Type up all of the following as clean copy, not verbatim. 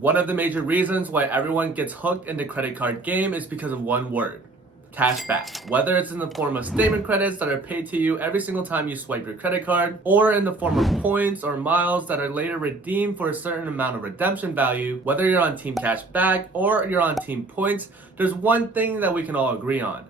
One of the major reasons why everyone gets hooked in the credit card game is because of one word: cashback. Whether it's in the form of statement credits that are paid to you every single time you swipe your credit card, or in the form of points or miles that are later redeemed for a certain amount of redemption value, whether you're on Team Cashback or you're on Team Points, there's one thing that we can all agree on: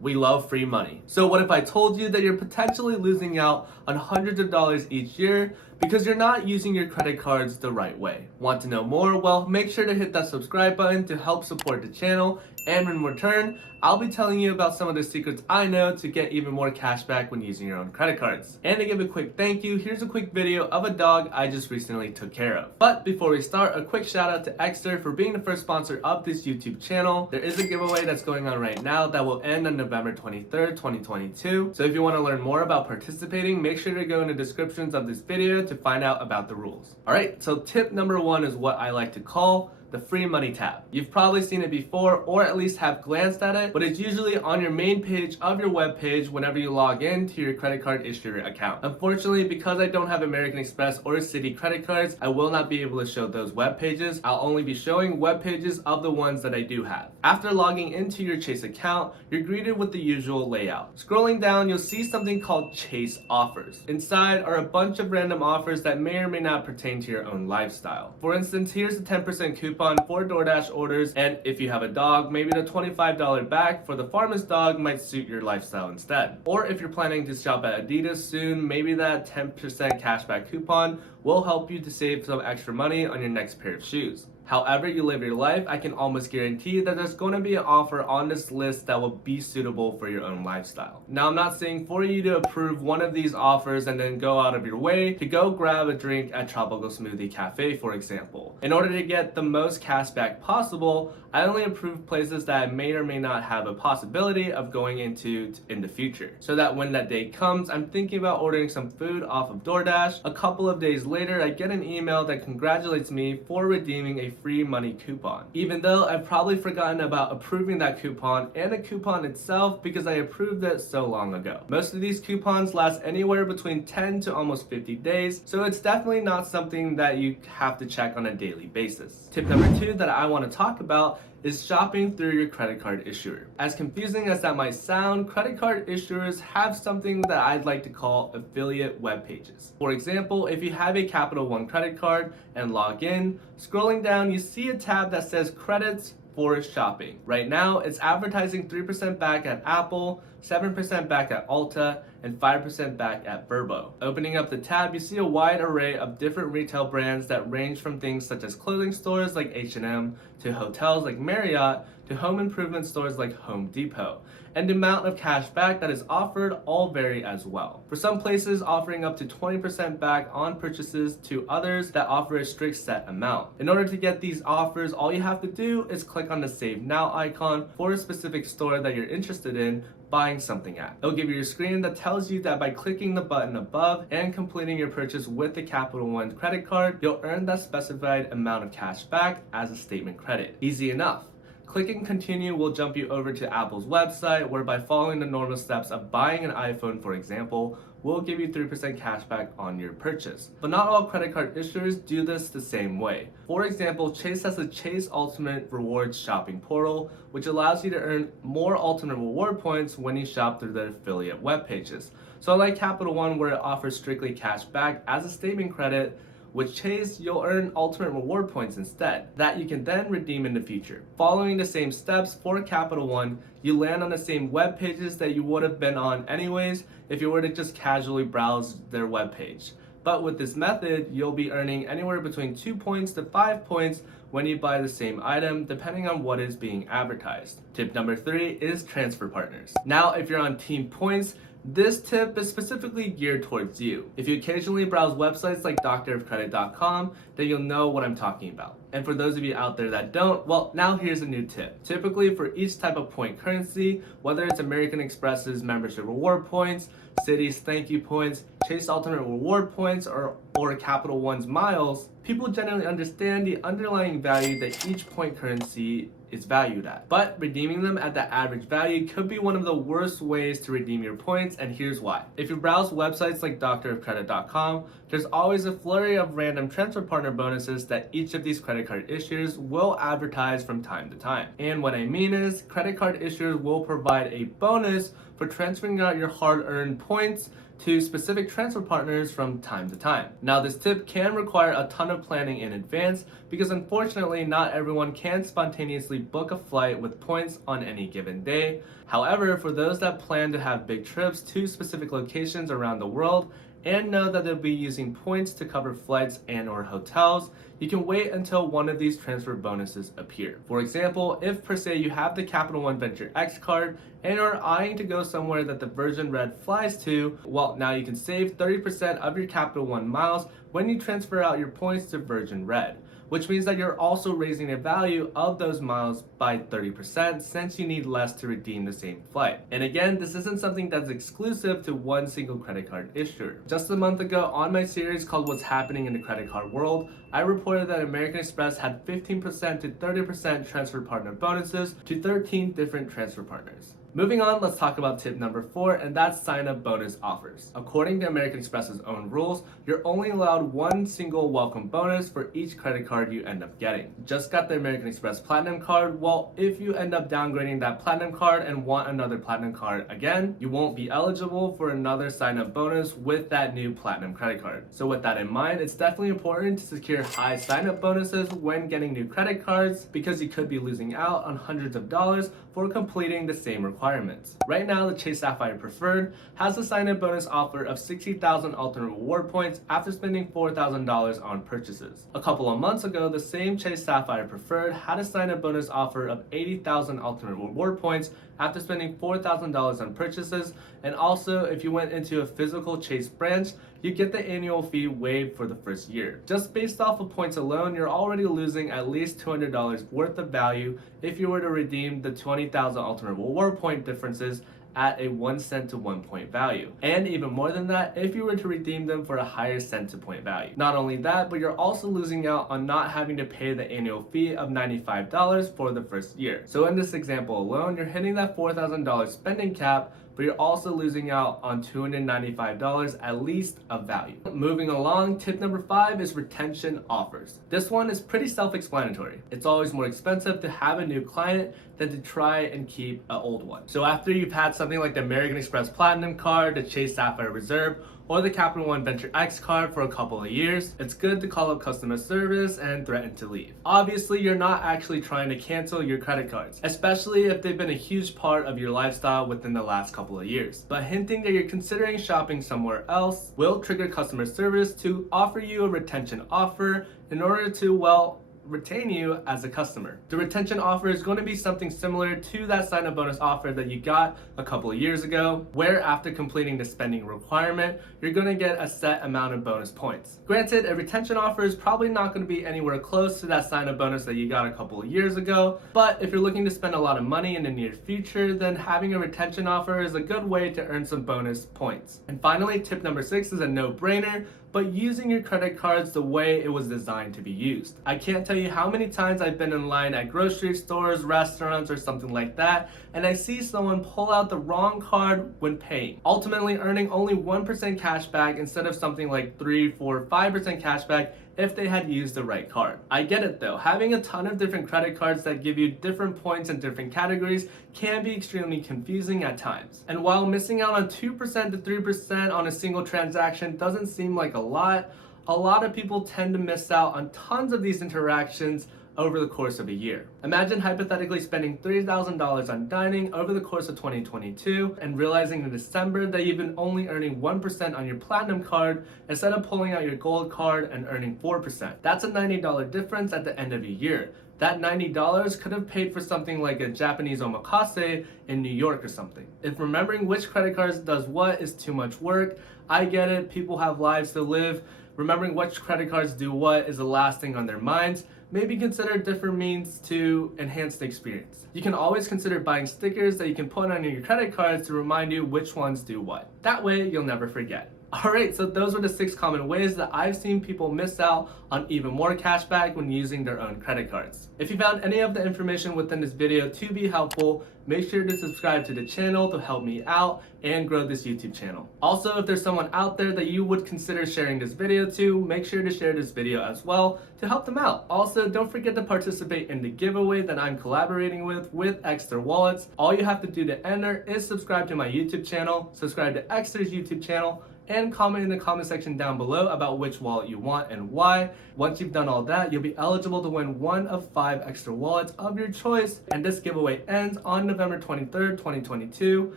we love free money. So what if I told you that you're potentially losing out on hundreds of dollars each year because you're not using your credit cards the right way? Want to know more? Well, make sure to hit that subscribe button to help support the channel, and in return, I'll be telling you about some of the secrets I know to get even more cash back when using your own credit cards. And to give a quick thank you, here's a quick video of a dog I just recently took care of. But before we start, a quick shout out to Ekster for being the first sponsor of this YouTube channel. There is a giveaway that's going on right now that will end on November 23rd, 2022. So if you want to learn more about participating, make sure to go in the descriptions of this video to find out about the rules. Alright, so tip number one is what I like to call the free money tab. You've probably seen it before, or at least have glanced at it, but it's usually on your main page of your web page whenever you log in to your credit card issuer account. Unfortunately, because I don't have American Express or Citi credit cards, I will not be able to show those web pages. I'll only be showing web pages of the ones that I do have. After logging into your Chase account, you're greeted with the usual layout. Scrolling down, you'll see something called Chase Offers. Inside are a bunch of random offers that may or may not pertain to your own lifestyle. For instance, here's a 10% coupon for DoorDash orders, and if you have a dog, maybe the $25 back for the farmer's dog might suit your lifestyle instead. Or if you're planning to shop at Adidas soon, maybe that 10% cashback coupon will help you to save some extra money on your next pair of shoes. However you live your life, I can almost guarantee that there's going to be an offer on this list that will be suitable for your own lifestyle. Now, I'm not saying for you to approve one of these offers and then go out of your way to go grab a drink at Tropical Smoothie Cafe, for example. In order to get the most cash back possible, I only approve places that I may or may not have a possibility of going into in the future, so that when that day comes, I'm thinking about ordering some food off of DoorDash. A couple of days later, I get an email that congratulates me for redeeming a free money coupon, even though I've probably forgotten about approving that coupon and the coupon itself because I approved it so long ago. Most of these coupons last anywhere between 10 to almost 50 days, so it's definitely not something that you have to check on a daily basis. Tip number two that I want to talk about is shopping through your credit card issuer. As confusing as that might sound, credit card issuers have something that I'd like to call affiliate web pages. For example, if you have a Capital One credit card and log in, scrolling down you see a tab that says credits for shopping. Right now, it's advertising 3% back at Apple, 7% back at Ulta, and 5% back at Vrbo. Opening up the tab, you see a wide array of different retail brands that range from things such as clothing stores like H&M, to hotels like Marriott, to home improvement stores like Home Depot. And the amount of cash back that is offered all vary as well. For some places offering up to 20% back on purchases, to others that offer a strict set amount. In order to get these offers, all you have to do is click on the Save Now icon for a specific store that you're interested in buying something at. It'll give you a screen that tells you that by clicking the button above and completing your purchase with the Capital One credit card, you'll earn that specified amount of cash back as a statement credit. Easy enough. Clicking continue will jump you over to Apple's website, where by following the normal steps of buying an iPhone, for example, will give you 3% cashback on your purchase. But not all credit card issuers do this the same way. For example, Chase has a Chase Ultimate Rewards shopping portal, which allows you to earn more Ultimate Reward points when you shop through their affiliate web pages. So unlike Capital One, where it offers strictly cash back as a statement credit, with Chase, you'll earn Ultimate Reward points instead, that you can then redeem in the future. Following the same steps for Capital One, you land on the same web pages that you would have been on anyways if you were to just casually browse their web page. But with this method, you'll be earning anywhere between 2 points to 5 points when you buy the same item, depending on what is being advertised. Tip number 3 is transfer partners. Now, if you're on Team Points, this tip is specifically geared towards you. If you occasionally browse websites like doctorofcredit.com, then you'll know what I'm talking about. And for those of you out there that don't, well, now here's a new tip. Typically for each type of point currency, whether it's American Express's membership reward points, Citi's thank you points, Chase Ultimate Reward points, or Capital One's miles, people generally understand the underlying value that each point currency is valued at. But redeeming them at the average value could be one of the worst ways to redeem your points, and here's why. If you browse websites like doctorofcredit.com, there's always a flurry of random transfer partner bonuses that each of these credit card issuers will advertise from time to time. And what I mean is, credit card issuers will provide a bonus for transferring out your hard-earned points to specific transfer partners from time to time. Now, this tip can require a ton of planning in advance because unfortunately not everyone can spontaneously book a flight with points on any given day. However, for those that plan to have big trips to specific locations around the world and know that they'll be using points to cover flights and or hotels, you can wait until one of these transfer bonuses appear. For example, if per se you have the Capital One Venture X card and are eyeing to go somewhere that the Virgin Red flies to, well, now you can save 30% of your Capital One miles when you transfer out your points to Virgin Red, which means that you're also raising the value of those miles by 30% since you need less to redeem the same flight. And again, this isn't something that's exclusive to one single credit card issuer. Just a month ago on my series called What's Happening in the Credit Card World, I reported that American Express had 15% to 30% transfer partner bonuses to 13 different transfer partners. Moving on, let's talk about tip number 4, and that's sign-up bonus offers. According to American Express's own rules, you're only allowed one single welcome bonus for each credit card you end up getting. Just got the American Express Platinum card? Well, if you end up downgrading that Platinum card and want another Platinum card again, you won't be eligible for another sign-up bonus with that new Platinum credit card. So with that in mind, it's definitely important to secure high sign-up bonuses when getting new credit cards because you could be losing out on hundreds of dollars for completing the same requirements. Right now, the Chase Sapphire Preferred has a sign-up bonus offer of 60,000 alternate reward points after spending $4,000 on purchases. A couple of months ago, the same Chase Sapphire Preferred had a sign-up bonus offer of 80,000 alternate reward points after spending $4,000 on purchases, and also if you went into a physical Chase branch, you get the annual fee waived for the first year. Just based off of points alone, you're already losing at least $200 worth of value if you were to redeem the 20,000 alternate reward point differences at a 1 cent to 1 point value. And even more than that, if you were to redeem them for a higher cent to point value. Not only that, but you're also losing out on not having to pay the annual fee of $95 for the first year. So in this example alone, you're hitting that $4,000 spending cap, but you're also losing out on $295 at least of value. Moving along, tip number 5 is retention offers. This one is pretty self-explanatory. It's always more expensive to have a new client than to try and keep an old one. So after you've had something like the American Express Platinum card, the Chase Sapphire Reserve, or the Capital One Venture X card for a couple of years, it's good to call up customer service and threaten to leave. Obviously, you're not actually trying to cancel your credit cards, especially if they've been a huge part of your lifestyle within the last couple of years. But hinting that you're considering shopping somewhere else will trigger customer service to offer you a retention offer in order to, well, retain you as a customer. The retention offer is going to be something similar to that sign-up bonus offer that you got a couple of years ago, where after completing the spending requirement, you're going to get a set amount of bonus points. Granted, a retention offer is probably not going to be anywhere close to that sign-up bonus that you got a couple of years ago, but if you're looking to spend a lot of money in the near future, then having a retention offer is a good way to earn some bonus points. And finally, tip number 6 is a no-brainer, but using your credit cards the way it was designed to be used. I can't tell you how many times I've been in line at grocery stores, restaurants, or something like that, and I see someone pull out the wrong card when paying, ultimately earning only 1% cash back instead of something like 3, 4, 5% cash back if they had used the right card. I get it though, having a ton of different credit cards that give you different points in different categories can be extremely confusing at times. And while missing out on 2% to 3% on a single transaction doesn't seem like a lot of people tend to miss out on tons of these interactions over the course of a year. Imagine hypothetically spending $3,000 on dining over the course of 2022 and realizing in December that you've been only earning 1% on your platinum card instead of pulling out your gold card and earning 4%. That's a $90 difference at the end of a year. That $90 could have paid for something like a Japanese omakase in New York or something. If remembering which credit cards does what is too much work, I get it, people have lives to live. Remembering which credit cards do what is the last thing on their minds. Maybe consider different means to enhance the experience. You can always consider buying stickers that you can put on your credit cards to remind you which ones do what. That way, you'll never forget. Alright, so those were the 6 common ways that I've seen people miss out on even more cashback when using their own credit cards. If you found any of the information within this video to be helpful, make sure to subscribe to the channel to help me out and grow this YouTube channel. Also, if there's someone out there that you would consider sharing this video to, make sure to share this video as well to help them out. Also, don't forget to participate in the giveaway that I'm collaborating with ekster Wallets. All you have to do to enter is subscribe to my YouTube channel, subscribe to ekster's YouTube channel, and comment in the comment section down below about which wallet you want and why. Once you've done all that, you'll be eligible to win one of 5 ekster wallets of your choice, and this giveaway ends on November 23rd, 2022,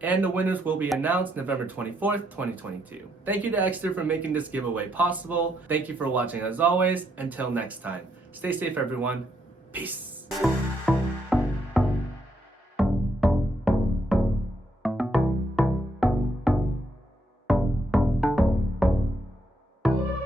and the winners will be announced November 24th, 2022. Thank you to ekster for making this giveaway possible. Thank you for watching as always. Until next time, stay safe everyone. Peace.